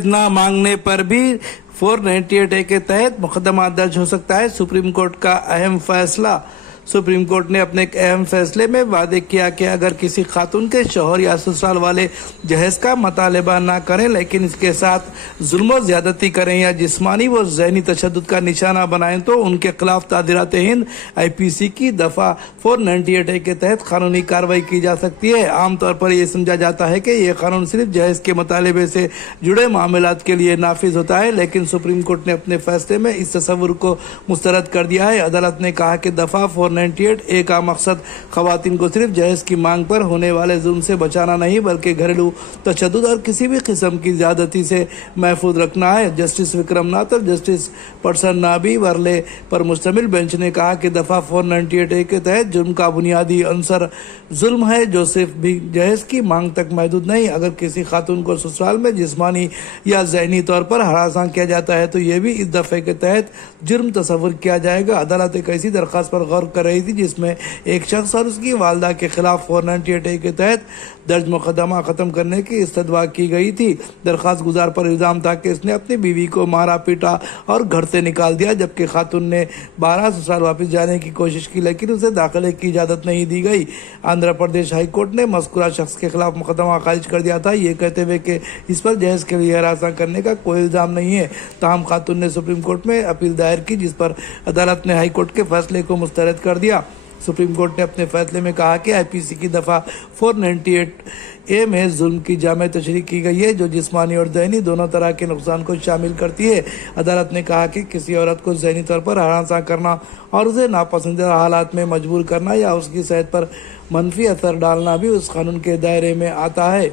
दहेज न मांगने पर भी 498A के तहत मुकदमा दर्ज हो सकता है। सुप्रीम कोर्ट का अहम फैसला। सुप्रीम कोर्ट ने अपने एक अहम फैसले में वादे किया कि अगर किसी खातून के शौहर या ससुराल वाले जहेज का मुतालबा ना करें लेकिन इसके साथ जुल्म और ज्यादती करें या जिस्मानी व ज़हनी तशद्दुद का निशाना बनाएं तो उनके खिलाफ तादीरात हिंद IPC की दफ़ा 498A के तहत कानूनी कार्रवाई की जा सकती है। आमतौर पर यह समझा जाता है कि यह कानून सिर्फ जहेज के मुतालबे से जुड़े मामलात के लिए नाफिज होता है, लेकिन सुप्रीम कोर्ट ने अपने फैसले में इस तस्वुर को मुस्तरद कर दिया है। अदालत ने कहा कि दफ़ा 498A का मकसद खवातीन को सिर्फ जहेज की मांग पर होने वाले जुल्म से बचाना नहीं बल्कि घरेलू तशद्दुद और किसी भी किस्म की ज्यादती से महफूज रखना है। जस्टिस विक्रमनाथ और जस्टिस परसन्नाबी वर्ले पर मुश्तमिल बेंच ने कहा कि दफ़ा 498A के तहत जुर्म का बुनियादी अंसर जुल्म है, जो सिर्फ भी जहेज की मांग तक महदूद नहीं। अगर किसी खातून को ससुराल में जिस्मानी या ज़हनी तौर पर हरासा किया जाता है तो यह भी इस दफ़े के तहत जुर्म तस्वुर किया जाएगा। अदालत एक ऐसी दरख्वास्त पर गौर कर रही थी जिसमें एक शख्स और उसकी वालदा के खिलाफ 498A के तहत दर्ज मुकदमा ख़त्म करने की इस्तदवा की गई थी। दरख्वास्त गुजार पर इल्ज़ाम था कि इसने अपनी बीवी को मारा पीटा और घर से निकाल दिया, जबकि खातून ने 12 ससुराल वापस जाने की कोशिश की लेकिन उसे दाखिले की इजाज़त नहीं दी गई। आंध्र प्रदेश हाई कोर्ट ने मज़कूरा शख्स के खिलाफ मुकदमा खारिज कर दिया था, ये कहते हुए कि इस पर जहेज के लिए हरासा करने का कोई इल्ज़ाम नहीं है। ताहम खातून ने सुप्रीम कोर्ट में अपील दायर की, जिस पर अदालत ने हाई कोर्ट के फैसले को मुस्तरद कर दिया। सुप्रीम कोर्ट ने अपने फैसले में कहा कि IPC की दफ़ा 498A में जुल्म की जामे तशरीह की गई है, जो जिस्मानी और ज़हनी दोनों तरह के नुकसान को शामिल करती है। अदालत ने कहा कि किसी औरत को ज़हनी तौर पर हरासा करना और उसे नापसंदीदा हालात में मजबूर करना या उसकी सेहत पर मनफी असर डालना भी उस कानून के दायरे में आता है।